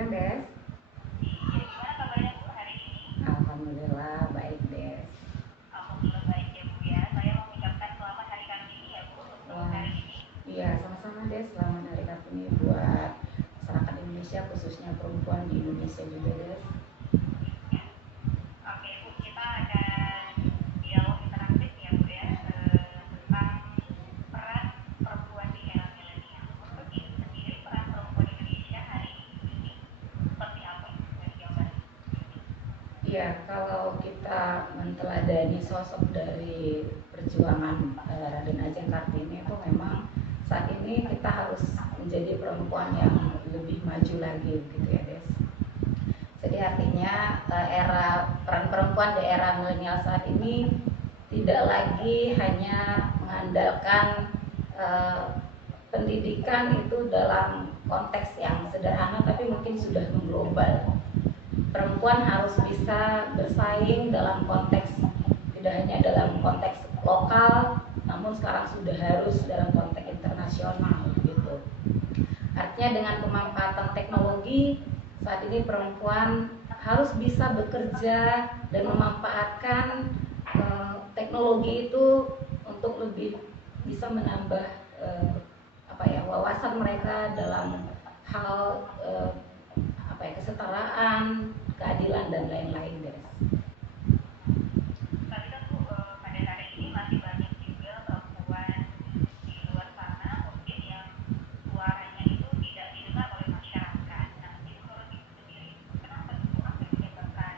siang, Des. Iya, gimana kabarnya Bu hari ini? Alhamdulillah baik, Des. Alhamdulillah baik ya Bu ya. Saya mau mengucapkan selamat Hari Kartini ya Bu untuk Wah, hari ini. iya sama-sama, Des. Selamat Hari Kartini buat masyarakat Indonesia, khususnya perempuan di Indonesia juga, Des. Ya. Oke Bu, kita akan dialog interaktif ya Bu ya tentang peran perempuan di era milenial. Untuk ini sendiri peran perempuan Indonesia hari ini seperti apa Bu dari gambaran? Iya, kalau kita menteladani sosok dari perjuangan Raden Ajeng Kartini itu memang saat ini kita harus menjadi perempuan yang lebih maju lagi, gitu ya, Des. Jadi artinya era peran perempuan di era milenial saat ini tidak lagi hanya mengandalkan eh, pendidikan itu dalam konteks yang sederhana, tapi mungkin sudah mengglobal. Perempuan harus bisa bersaing dalam konteks tidak hanya dalam konteks lokal, namun sekarang sudah harus dalam konteks internasional gitu. Artinya dengan pemanfaatan teknologi saat ini perempuan harus bisa bekerja dan memanfaatkan teknologi itu untuk lebih bisa menambah wawasan mereka dalam hal kesetaraan, keadilan dan lain-lain, guys. Tapi kan Bu, pada hari ini masih banyak juga perempuan di luar sana mungkin yang suaranya itu tidak didengar oleh masyarakat. Nah, ini menurut Ibu sendiri, kenapa itu apa yang menyebabkan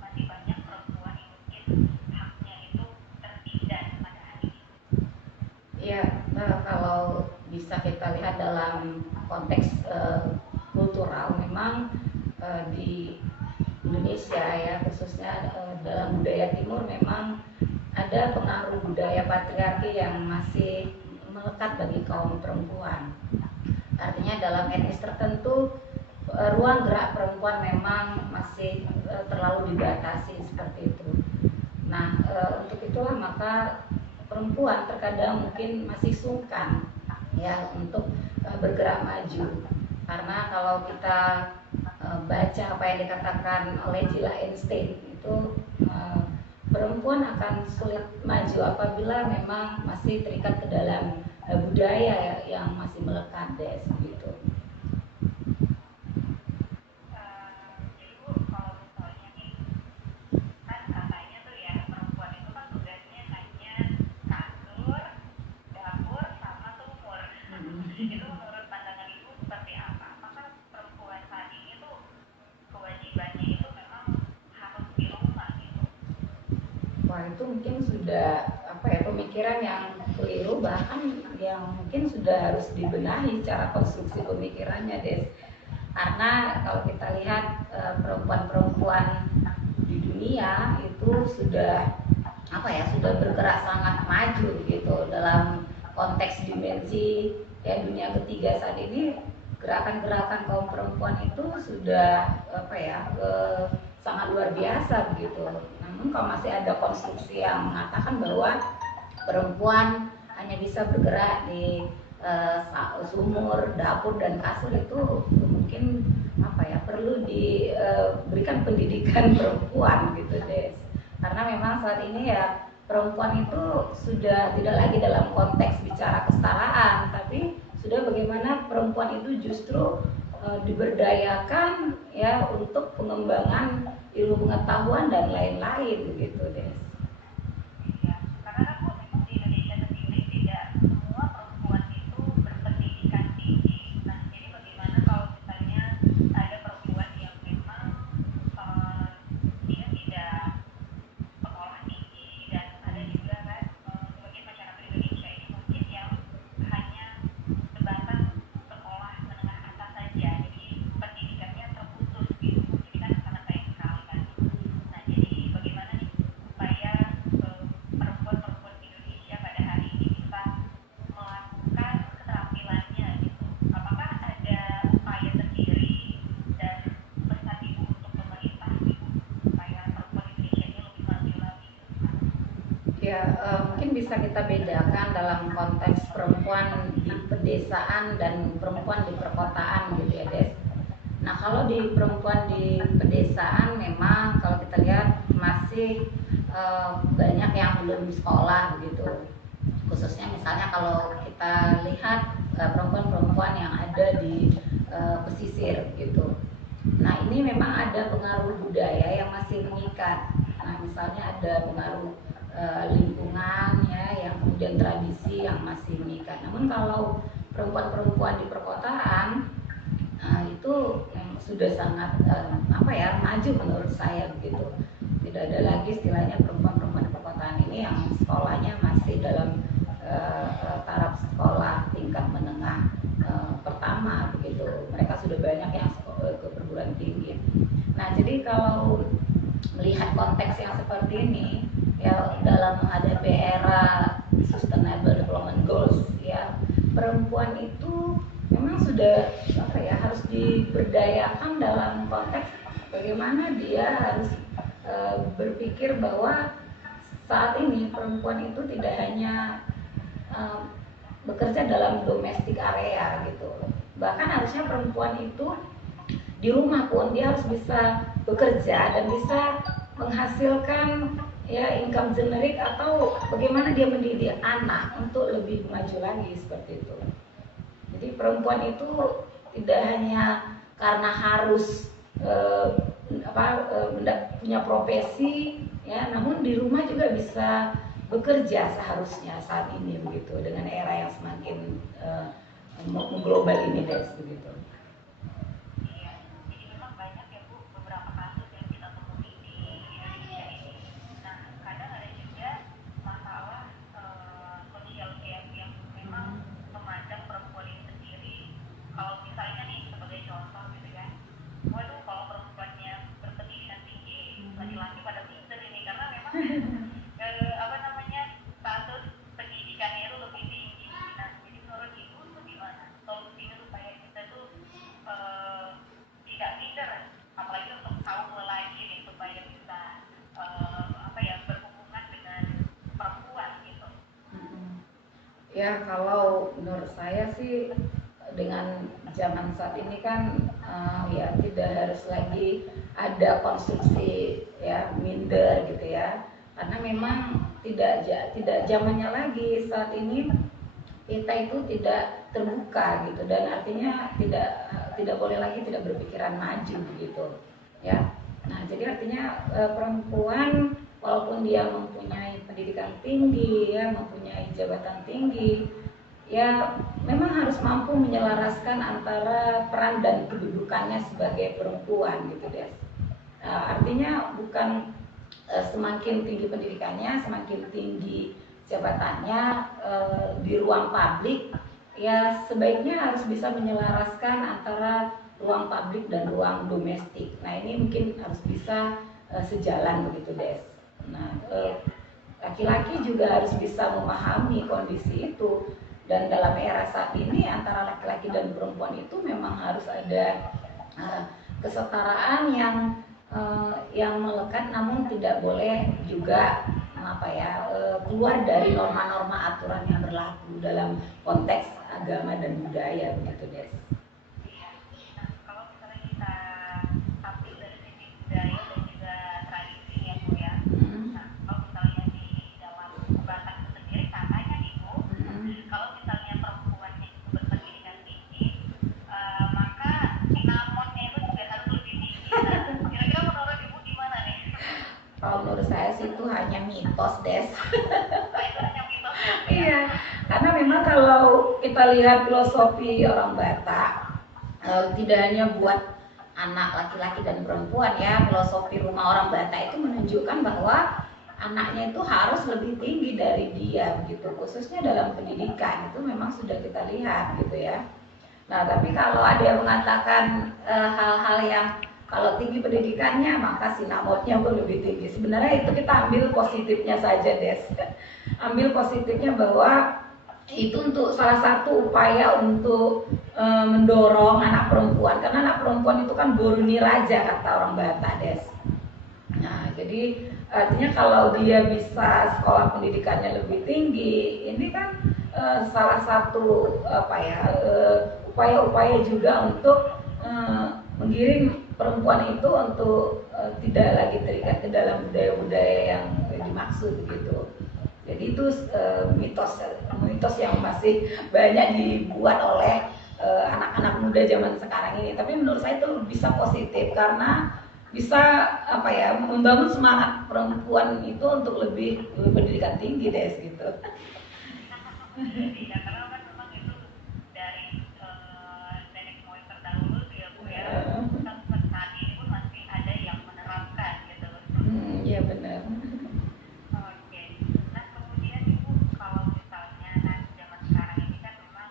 masih banyak perempuan yang mungkin haknya itu tertindas pada hari ini? Ya, kalau bisa kita lihat dalam konteks kultural, memang di Indonesia ya khususnya dalam budaya Timur memang ada pengaruh budaya patriarki yang masih melekat bagi kaum perempuan. Artinya dalam etnis tertentu ruang gerak perempuan memang masih terlalu dibatasi seperti itu. Nah, untuk itulah maka perempuan terkadang mungkin masih sungkan ya untuk bergerak maju. Karena kalau kita baca apa yang dikatakan oleh Gila Einstein itu perempuan akan sulit maju apabila memang masih terikat ke dalam budaya ya, yang masih melekat des gitu. Jadi Bu, kalau misalnya nih, kan katanya tuh ya perempuan itu kan tugasnya hanya kasur, dapur, sama sumur. Itu menurut pandangan Ibu seperti apa? Apakah perempuan saat ini tuh kewajibannya itu memang harus di rumah gitu? Wah, itu mungkin sudah pemikiran yang keliru, bahkan yang mungkin sudah harus dibenahi cara konstruksi pemikirannya des. Karena kalau kita lihat perempuan-perempuan di dunia itu sudah bergerak sangat maju gitu dalam konteks dimensi ya dunia ketiga saat ini. Gerakan-gerakan kaum perempuan itu sudah sangat luar biasa begitu. Namun kalau masih ada konstruksi yang mengatakan bahwa perempuan hanya bisa bergerak di sumur, dapur dan kasur, itu mungkin perlu diberikan pendidikan perempuan gitu des. Karena memang saat ini ya perempuan itu sudah tidak lagi dalam konteks bicara kesetaraan, tapi sudah bagaimana perempuan itu justru diberdayakan ya untuk pengembangan ilmu pengetahuan dan lain-lain gitu des. Iya, karena kan Bu memang di Indonesia sendiri tidak semua perempuan itu berpendidikan tinggi. Nah, jadi bagaimana kalau misalnya ada perempuan yang memang eh, dia tidak sekolah tinggi dan ada juga kan sebagian masyarakat Indonesia ini mungkin yang hanya sebatas sekolah menengah atas saja, jadi pendidikannya terputus gitu Bu. Jadi kan sangat sayang sekali kan gitu. Nah, jadi bagaimana nih Bu supaya perempuan-perempuan Indonesia pada hari ini bisa melakukan keterampilannya gitu? Apakah ada upaya sendiri dan pesan Ibu untuk pemerintah gitu supaya perempuan Indonesia ini lebih maju lagi gitu? Ya, mungkin bisa kita bedakan dalam konteks perempuan di pedesaan dan perempuan di perkotaan gitu ya, Des. Nah, kalau di perempuan di pedesaan memang kalau kita lihat masih banyak yang belum sekolah begitu. Khususnya misalnya kalau kita lihat perempuan-perempuan yang ada di pesisir gitu. Nah, ini memang ada pengaruh budaya yang masih mengikat. Nah, misalnya ada pengaruh lingkungan ya, yang kemudian tradisi yang masih mengikat. Namun kalau perempuan-perempuan di perkotaan, nah, itu sudah sangat maju menurut saya begitu. Tidak ada lagi istilahnya perempuan-perempuan di perkotaan ini yang sekolahnya masih dalam taraf sekolah tingkat menengah pertama begitu. Mereka sudah banyak yang ke perguruan tinggi. Nah, jadi kalau melihat konteks yang seperti ini ya, dalam menghadapi era Sustainable Development Goals ya, perempuan itu memang sudah harus diberdayakan dalam konteks bagaimana dia harus berpikir bahwa saat ini perempuan itu tidak hanya bekerja dalam domestik area gitu, bahkan harusnya perempuan itu di rumah pun dia harus bisa bekerja dan bisa menghasilkan ya income generik, atau bagaimana dia mendidik anak untuk lebih maju lagi seperti itu. Jadi perempuan itu tidak hanya karena harus punya profesi ya, namun di rumah juga bisa bekerja seharusnya saat ini begitu, dengan era yang semakin mengglobal ini guys begitu. Jadi memang banyak ya Bu beberapa kasus yang kita temui di Indonesia ini. Nah, kadang ada juga masalah social gap yang memang memandang perempuan ini sendiri. Kalau misalnya nih sebagai contoh gitu kan, waduh kalau perempuannya berpendidikan tinggi, laki-laki pada pinter ini karena memang status pendidikannya itu lebih tinggi. Nah, jadi menurut Ibu tuh gimana solusinya supaya kita tuh tidak minder, apalagi untuk kaum lelaki nih supaya bisa berhubungan dengan perempuan gitu. Ya, kalau menurut saya sih dengan zaman saat ini kan ya tidak harus lagi ada konstruksi ya minder gitu ya, karena memang tidak zamannya lagi saat ini kita itu tidak terbuka gitu, dan artinya tidak boleh lagi tidak berpikiran maju gitu ya. Nah, jadi artinya perempuan walaupun dia mempunyai pendidikan tinggi ya, mempunyai jabatan tinggi ya, memang harus mampu menyelaraskan antara peran dan kedudukannya sebagai perempuan gitu Des. Artinya bukan semakin tinggi pendidikannya, semakin tinggi jabatannya di ruang publik ya, sebaiknya harus bisa menyelaraskan antara ruang publik dan ruang domestik. Nah, ini mungkin harus bisa sejalan begitu Des. Nah, laki-laki juga harus bisa memahami kondisi itu, dan dalam era saat ini antara laki-laki dan perempuan itu memang harus ada kesetaraan yang melekat, namun tidak boleh juga keluar dari norma-norma aturan yang berlaku dalam konteks agama dan budaya begitu Des. Nah, kalau misalnya kita ambil dari sisi budaya dan juga tradisi ya Bu ya. Nah, kalau misalnya di dalam Batak itu sendiri katanya nih Bu, kalau misalnya perempuannya itu berpendidikan tinggi, maka sinamonnya itu juga harus lebih tinggi. Nah, kira-kira menurut Ibu gimana nih? Kalau menurut saya sih itu hanya mitos Des. Itu hanya mitos ya? Iya, karena memang kalau kita lihat filosofi orang Batak, tidak hanya buat anak laki-laki dan perempuan ya, filosofi rumah orang Batak itu menunjukkan bahwa anaknya itu harus lebih tinggi dari dia begitu, khususnya dalam pendidikan itu memang sudah kita lihat gitu ya. Nah, tapi kalau ada yang mengatakan hal-hal yang kalau tinggi pendidikannya maka sinamotnya pun lebih tinggi, sebenarnya itu kita ambil positifnya saja Des. Ambil positifnya bahwa itu untuk salah satu upaya untuk mendorong anak perempuan, karena anak perempuan itu kan boruni raja kata orang Batak Des. Nah, jadi artinya kalau dia bisa sekolah pendidikannya lebih tinggi, ini kan salah satu upaya-upaya juga untuk menggiring perempuan itu untuk tidak lagi terikat ke dalam budaya-budaya yang dimaksud gitu. Jadi itu mitos yang masih banyak dibuat oleh anak-anak muda zaman sekarang ini. Tapi menurut saya itu bisa positif karena bisa apa ya, membangun semangat perempuan itu untuk lebih berpendidikan tinggi deh gitu. Iya, karena kan memang itu dari nenek moyang terdahulu tuh ya Bu ya, sampai saat ini pun masih ada yang menerapkan gitu. Iya benar. Oke. Nah, kemudian Ibu, kalau misalnya kan zaman sekarang ini kan memang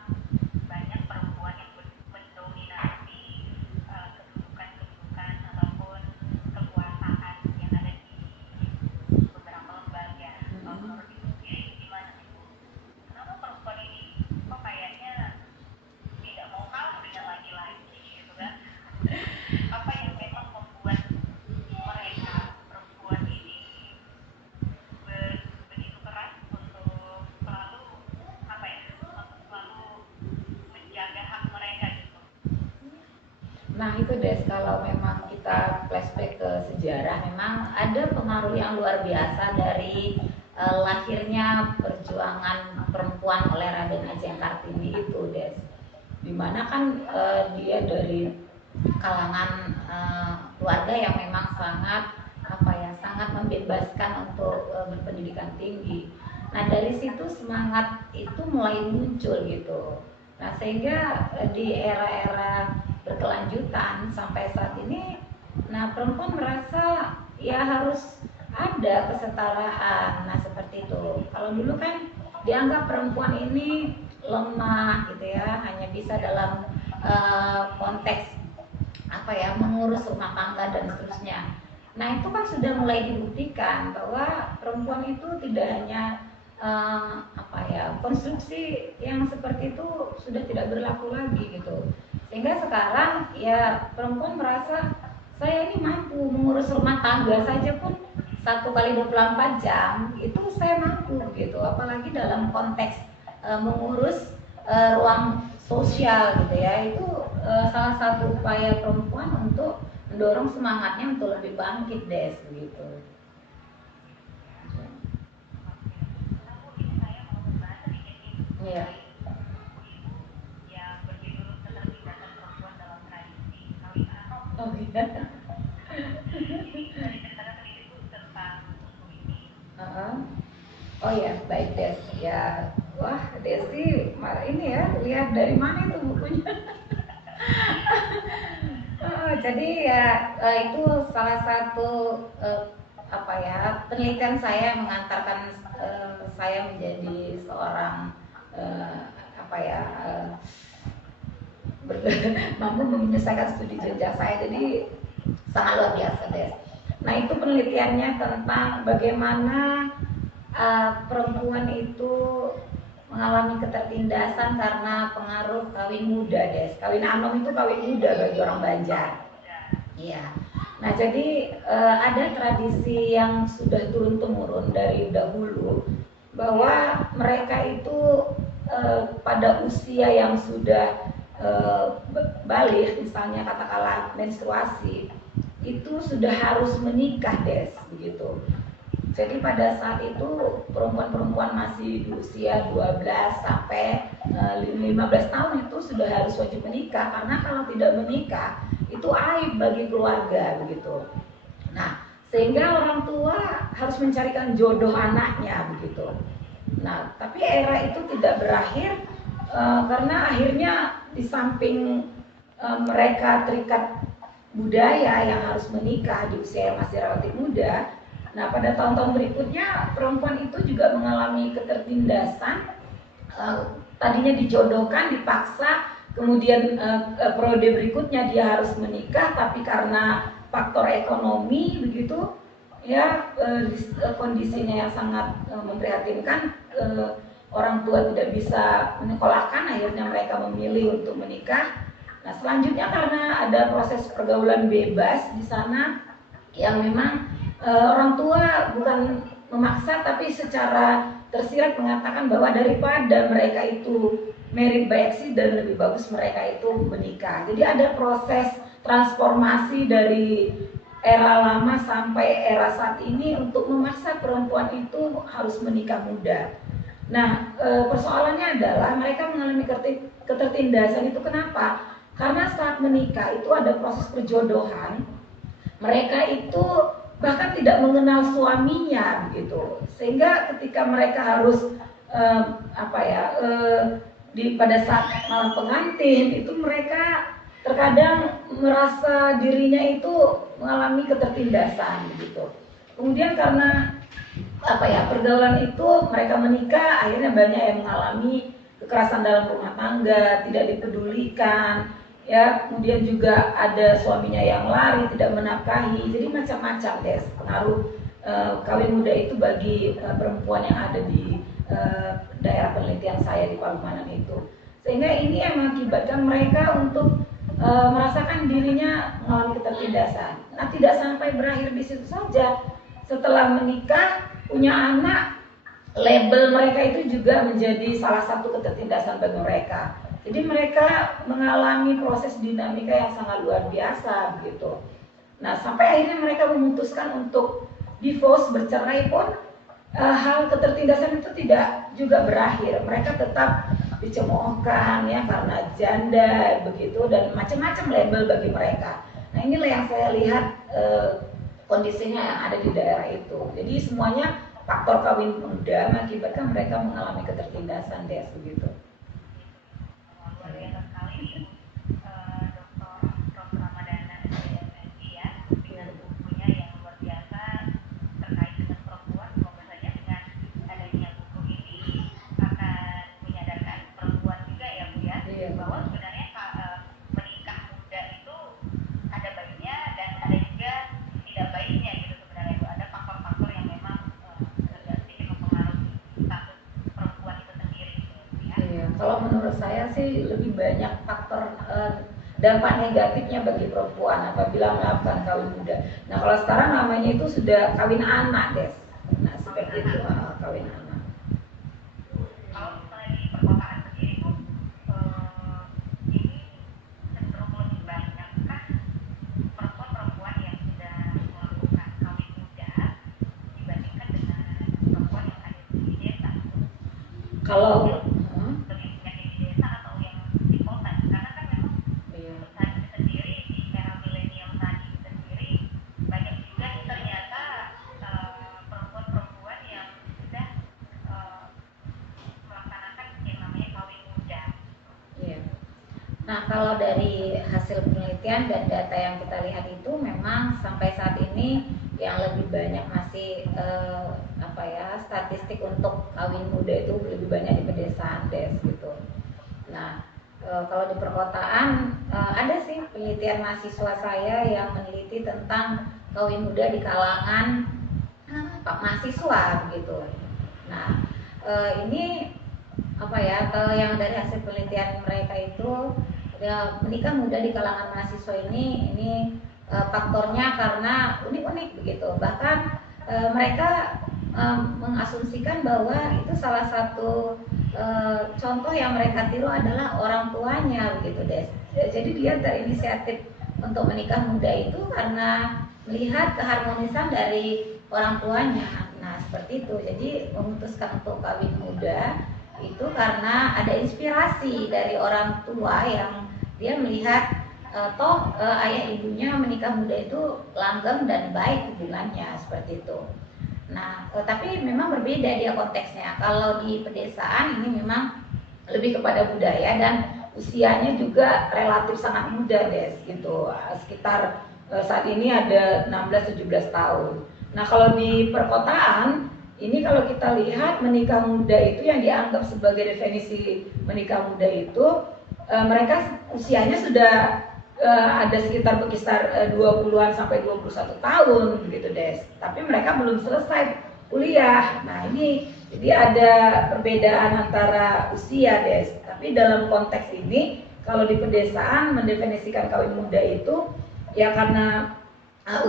banyak perempuan yang mendominasi kedudukan-kedudukan ataupun kekuasaan yang ada di beberapa lembaga. Kalau menurut Ibu sendiri gimana Ibu? Kenapa perempuan ini kok kayaknya tidak mau kalah dengan laki-laki gitu kan? Apa yang memang membuat mereka perempuan ini begitu keras untuk selalu apa ya, untuk selalu menjaga hak mereka gitu. Nah itu Des, kalau memang kita flashback ke sejarah, memang ada pengaruh yang luar biasa dari lahirnya perjuangan perempuan oleh Raden Ajeng Kartini itu Des. Dimana kan dia dari kalangan keluarga yang memang sangat apa ya, sangat membebaskan untuk berpendidikan tinggi. Nah dari situ semangat itu mulai muncul gitu. Nah sehingga di era-era berkelanjutan sampai saat ini, nah perempuan merasa ya harus ada kesetaraan. Nah seperti itu. Kalau dulu kan dianggap perempuan ini lemah gitu ya, hanya bisa dalam konteks apa ya, mengurus rumah tangga dan seterusnya. Nah itu kan sudah mulai dibuktikan bahwa perempuan itu tidak hanya apa ya, konstruksi yang seperti itu sudah tidak berlaku lagi gitu. Sehingga sekarang ya perempuan merasa saya ini mampu mengurus rumah tangga saja pun 1 kali 24 jam itu saya mampu gitu. Apalagi dalam konteks mengurus ruang sosial gitu ya, itu salah satu upaya perempuan untuk mendorong semangatnya untuk lebih bangkit Des begitu. Nah Bu, ini saya mau membahas sedikit nih Iya. mengenai buku-ibu yang berjudul Keterlibatan Perempuan dalam Tradisi Kawin Anom. Oh iya. Ini bisa diceritakan sedikit Bu tentang buku ini. Oh ya, baik Des. Ya, wah Desi ini ya, lihat dari mana itu bukunya? Jadi ya itu salah satu apa ya, penelitian saya mengantarkan saya menjadi seorang apa ya, mampu menyelesaikan studi jenjang saya, jadi sangat luar biasa Des. Nah itu penelitiannya tentang bagaimana perempuan itu mengalami ketertindasan karena pengaruh kawin muda Des. Kawin anom itu kawin muda bagi orang Banjar. Iya. Nah jadi ada tradisi yang sudah turun temurun dari dahulu bahwa mereka itu pada usia yang sudah balik, misalnya katakanlah menstruasi, itu sudah harus menikah Des begitu. Jadi pada saat itu perempuan-perempuan masih di usia 12 sampai 15 tahun itu sudah harus wajib menikah, karena kalau tidak menikah itu aib bagi keluarga begitu. Nah, sehingga orang tua harus mencarikan jodoh anaknya begitu. Nah, tapi era itu tidak berakhir karena akhirnya di samping mereka terikat budaya yang harus menikah di usia yang masih relatif muda. Nah, pada tahun-tahun berikutnya perempuan itu juga mengalami ketertindasan. Tadinya dijodohkan, dipaksa, kemudian periode berikutnya dia harus menikah, tapi karena faktor ekonomi begitu, ya kondisinya yang sangat memprihatinkan, orang tua tidak bisa menyekolahkan, akhirnya mereka memilih untuk menikah. Nah, selanjutnya karena ada proses pergaulan bebas di sana yang memang orang tua bukan memaksa tapi secara tersirat mengatakan bahwa daripada mereka itu married by accident, lebih bagus mereka itu menikah. Jadi ada proses transformasi dari era lama sampai era saat ini untuk memaksa perempuan itu harus menikah muda. Nah, persoalannya adalah mereka mengalami ketertindasan itu kenapa? Karena saat menikah itu ada proses perjodohan, mereka itu bahkan tidak mengenal suaminya gitu, sehingga ketika mereka harus pada saat malam pengantin itu mereka terkadang merasa dirinya itu mengalami ketertindasan gitu. Kemudian karena pergaulan itu mereka menikah, akhirnya banyak yang mengalami kekerasan dalam rumah tangga, tidak dipedulikan, ya, kemudian juga ada suaminya yang lari, tidak menafkahi, jadi macam-macam deh pengaruh kawin muda itu bagi perempuan yang ada di daerah penelitian saya di Palumanan itu, sehingga ini yang mengakibatkan mereka untuk merasakan dirinya mengalami ketertindasan. Nah, tidak sampai berakhir di situ saja. Setelah menikah, punya anak, label mereka itu juga menjadi salah satu ketertindasan bagi mereka. Jadi mereka mengalami proses dinamika yang sangat luar biasa begitu. Nah, sampai akhirnya mereka memutuskan untuk divorce, bercerai pun hal ketertindasan itu tidak juga berakhir. Mereka tetap dicemoohkan ya karena janda begitu, dan macam-macam label bagi mereka. Nah, inilah yang saya lihat kondisinya yang ada di daerah itu. Jadi semuanya faktor kawin muda mengakibatkan mereka mengalami ketertindasan deh begitu. Luar biasa sekali Dr. Ramadhana dari MSI ya, dengan bukunya yang luar biasa terkait dengan perempuan. Semoga saja dengan adanya buku ini akan menyadarkan perempuan juga ya Bu ya, bahwa sebenarnya menikah muda itu ada baiknya dan ada juga tidak baiknya gitu sebenarnya Bu. Ada faktor-faktor yang memang agak sedikit mempengaruhi status perempuan itu sendiri gitu ya. Iya, kalau menurut saya sih lebih banyak faktor dampak negatifnya bagi perempuan apabila melakukan kawin muda. Nah, kalau sekarang namanya itu sudah kawin anak, Des. Nah, seperti itu, kawin anak. Kalau misalnya di perkotaan sendiri itu ini cenderung lebih banyakkah perempuan-perempuan yang sudah melakukan kawin muda dibandingkan dengan perempuan yang ada di desa? Kalau lebih banyak yang di desa atau yang di kota? Karena kan memang saat ini sendiri di era milenial tadi sendiri banyak juga ternyata perempuan-perempuan yang sudah melaksanakan yang namanya kawin muda. Iya. Nah, kalau dari hasil penelitian dan data yang kita lihat itu memang sampai saat ini yang lebih banyak masih statistik untuk kawin muda itu lebih banyak di pedesaan des gitu. Nah, kalau di perkotaan ada sih penelitian mahasiswa saya yang meneliti tentang kawin muda di kalangan mahasiswa begitu. Nah, ini kalau yang dari hasil penelitian mereka itu ya, menikah muda di kalangan mahasiswa ini faktornya karena unik-unik begitu. Bahkan mereka mengasumsikan bahwa itu salah satu contoh yang mereka tiru adalah orang tuanya begitu Des. Jadi dia terinisiatif untuk menikah muda itu karena melihat keharmonisan dari orang tuanya. Nah, seperti itu. Jadi memutuskan untuk kawin muda itu karena ada inspirasi dari orang tua yang dia melihat ayah ibunya menikah muda itu langgeng dan baik hubungannya seperti itu. Nah, tapi memang berbeda dia konteksnya. Kalau di pedesaan ini memang lebih kepada budaya dan usianya juga relatif sangat muda Des gitu. Sekitar saat ini ada 16-17 tahun. Nah, kalau di perkotaan ini kalau kita lihat menikah muda itu yang dianggap sebagai definisi menikah muda itu mereka usianya sudah ada sekitar berkisar 20-an sampai 21 tahun begitu Des. Tapi mereka belum selesai kuliah. Nah, ini jadi ada perbedaan antara usia Des. Tapi dalam konteks ini kalau di pedesaan mendefinisikan kawin muda itu ya karena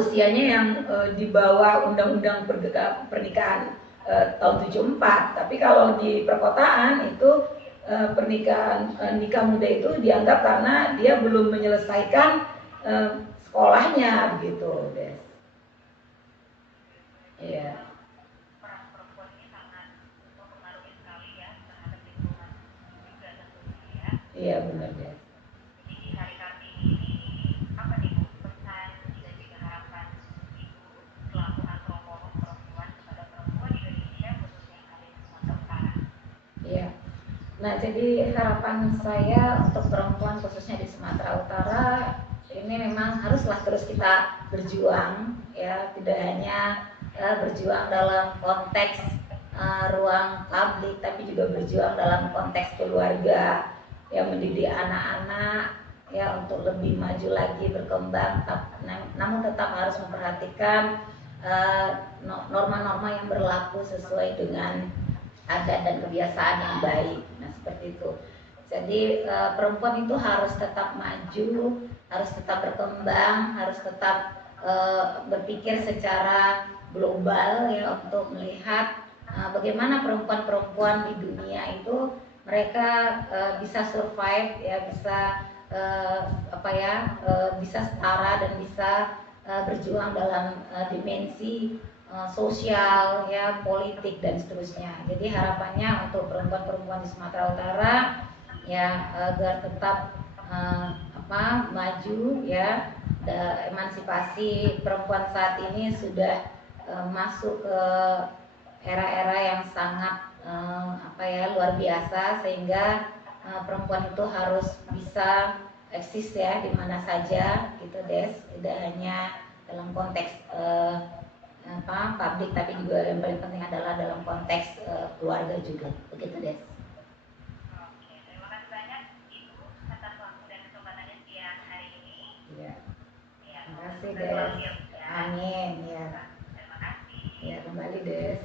usianya yang di bawah undang-undang pernikahan tahun 74. Tapi kalau di perkotaan itu pernikahan nikah muda itu dianggap karena dia belum menyelesaikan sekolahnya begitu, Des. Iya. Peran perempuan ini sangat mempengaruhi sekali ya terhadap lingkungan juga tentunya ya. Iya benar, Des. Jadi di Hari Kartini ini apa nih Bu pesan dan juga harapan Ibu selaku antropolog perempuan kepada perempuan Indonesia khususnya yang ada di Sumatera Utara? Iya. Nah, jadi harapan saya untuk perempuan khususnya di Sumatera Utara ini memang haruslah terus kita berjuang ya, tidak hanya berjuang dalam konteks ruang publik, tapi juga berjuang dalam konteks keluarga yang mendidik anak-anak ya untuk lebih maju lagi berkembang, namun tetap harus memperhatikan norma-norma yang berlaku sesuai dengan adat dan kebiasaan yang baik. Nah seperti itu. Jadi perempuan itu harus tetap maju, harus tetap berkembang, harus tetap berpikir secara global ya untuk melihat bagaimana perempuan-perempuan di dunia itu mereka bisa survive ya, bisa bisa setara dan bisa berjuang dalam dimensi sosial ya, politik dan seterusnya. Jadi harapannya untuk perempuan-perempuan di Sumatera Utara ya agar tetap maju ya. Emansipasi perempuan saat ini sudah masuk ke era-era yang sangat luar biasa, sehingga perempuan itu harus bisa eksis ya di mana saja gitu, Des. Tidak hanya dalam konteks publik, tapi juga yang paling penting adalah dalam konteks keluarga juga, begitu, Des. Oke, terima kasih banyak Ibu atas waktu dan kesempatannya siang hari ini. Iya. Ya, Terima kasih, selalu Des. ya. Amin ya. Terima kasih. Ya, kembali, Des.